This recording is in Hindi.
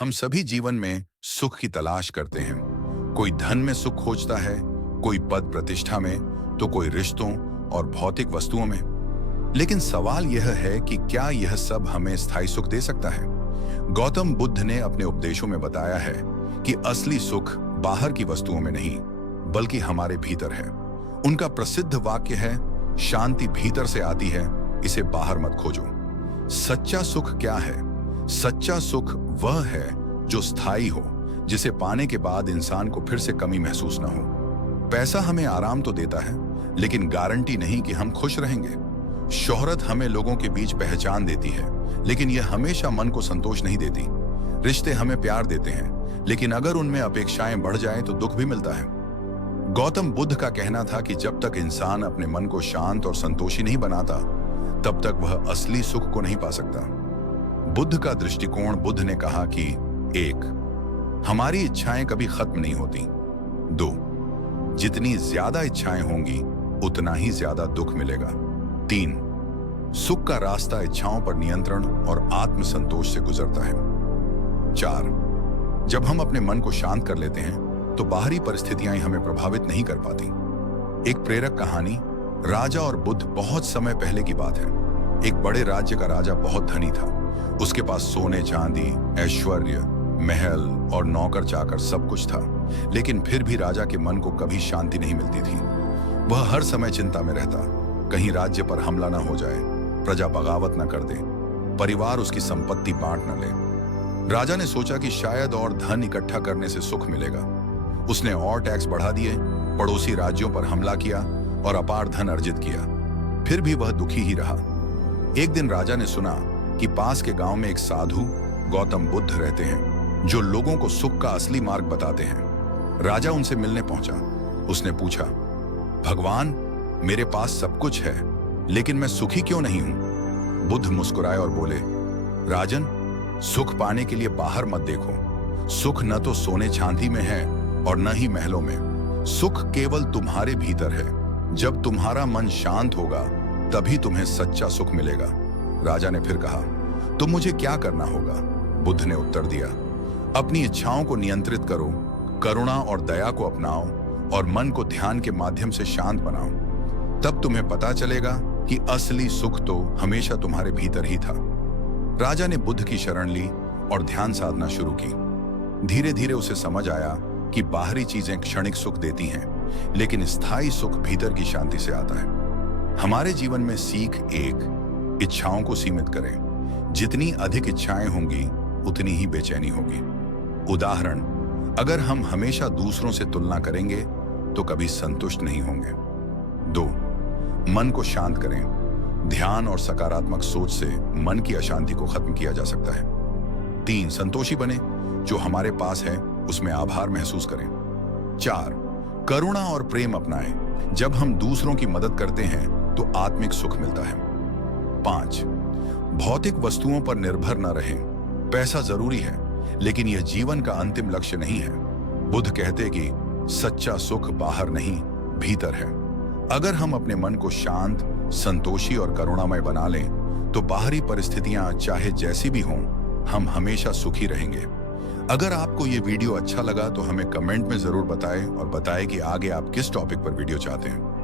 हम सभी जीवन में सुख की तलाश करते हैं। कोई धन में सुख खोजता है, कोई पद प्रतिष्ठा में, तो कोई रिश्तों और भौतिक वस्तुओं में। लेकिन सवाल यह है कि क्या यह सब हमें स्थायी सुख दे सकता है? गौतम बुद्ध ने अपने उपदेशों में बताया है कि असली सुख बाहर की वस्तुओं में नहीं, बल्कि हमारे भीतर है। उनका प्रसिद्ध वाक्य है, शांति भीतर से आती है, इसे बाहर मत खोजो। सच्चा सुख क्या है? सच्चा सुख वह है जो स्थायी हो, जिसे पाने के बाद इंसान को फिर से कमी महसूस ना हो। पैसा हमें आराम तो देता है, लेकिन गारंटी नहीं कि हम खुश रहेंगे। शोहरत हमें लोगों के बीच पहचान देती है, लेकिन यह हमेशा मन को संतोष नहीं देती। रिश्ते हमें प्यार देते हैं, लेकिन अगर उनमें अपेक्षाएं बढ़ जाएं तो दुख भी मिलता है। गौतम बुद्ध का कहना था कि जब तक इंसान अपने मन को शांत और संतोषी नहीं बनाता, तब तक वह असली सुख को नहीं पा सकता। बुद्ध का दृष्टिकोण, बुद्ध ने कहा कि 1. हमारी इच्छाएं कभी खत्म नहीं होती। 2. जितनी ज्यादा इच्छाएं होंगी, उतना ही ज्यादा दुख मिलेगा। 3. सुख का रास्ता इच्छाओं पर नियंत्रण और आत्मसंतोष से गुजरता है। 4. जब हम अपने मन को शांत कर लेते हैं, तो बाहरी परिस्थितियां हमें प्रभावित नहीं कर पाती। एक प्रेरक कहानी, राजा और बुद्ध। बहुत समय पहले की बात है। एक बड़े राज्य का राजा बहुत धनी था। उसके पास सोने चांदी, ऐश्वर्य, महल और नौकर चाकर सब कुछ था, लेकिन फिर भी राजा के मन को कभी शांति नहीं मिलती थी। वह हर समय चिंता में रहता, कहीं राज्य पर हमला ना हो जाए, प्रजा बगावत न कर दे, परिवार उसकी संपत्ति बांट न ले। राजा ने सोचा कि शायद और धन इकट्ठा करने से सुख मिलेगा। उसने और टैक्स बढ़ा दिए, पड़ोसी राज्यों पर हमला किया और अपार धन अर्जित किया। फिर भी वह दुखी ही रहा। एक दिन राजा ने सुना कि पास के गांव में एक साधु गौतम बुद्ध रहते हैं, जो लोगों को सुख का असली मार्ग बताते हैं। राजा उनसे मिलने पहुंचा। उसने पूछा, भगवान, मेरे पास सब कुछ है, लेकिन मैं सुखी क्यों नहीं हूं? बुद्ध मुस्कुराए और बोले, राजन, सुख पाने के लिए बाहर मत देखो। सुख न तो सोने चांदी में है और न ही महलों में। सुख केवल तुम्हारे भीतर है। जब तुम्हारा मन शांत होगा, तभी तुम्हें सच्चा सुख मिलेगा। राजा ने फिर कहा, तो मुझे क्या करना होगा? बुद्ध ने उत्तर दिया, अपनी इच्छाओं को नियंत्रित करो, करुणा और दया को अपनाओ और मन को ध्यान के माध्यम से शांत बनाओ। तब तुम्हें पता चलेगा कि असली सुख तो हमेशा तुम्हारे भीतर ही था। राजा ने बुद्ध की शरण ली और ध्यान साधना शुरू की। धीरे धीरे उसे समझ आया कि बाहरी चीजें क्षणिक सुख देती हैं, लेकिन स्थायी सुख भीतर की शांति से आता है। हमारे जीवन में सीख 1, इच्छाओं को सीमित करें। जितनी अधिक इच्छाएं होंगी, उतनी ही बेचैनी होगी। उदाहरण, अगर हम हमेशा दूसरों से तुलना करेंगे, तो कभी संतुष्ट नहीं होंगे। 2, मन को शांत करें। ध्यान और सकारात्मक सोच से मन की अशांति को खत्म किया जा सकता है। 3, संतोषी बने। जो हमारे पास है, उसमें आभार महसूस करें। 4, करुणा और प्रेम अपनाएं। जब हम दूसरों की मदद करते हैं, तो आत्मिक सुख मिलता है। 5, भौतिक वस्तुओं पर निर्भर न रहें। पैसा जरूरी है, लेकिन यह जीवन का अंतिम लक्ष्य नहीं है। बुद्ध कहते कि सच्चा सुख बाहर नहीं, भीतर है। अगर हम अपने मन को शांत, संतोषी और करुणामय बना लें, तो बाहरी परिस्थितियां चाहे जैसी भी हों, हम हमेशा सुखी रहेंगे। अगर आपको ये वीडियो अच्छा लगा, तो हमें कमेंट में जरूर बताएं और बताएं कि आगे आप किस टॉपिक पर वीडियो चाहते हैं।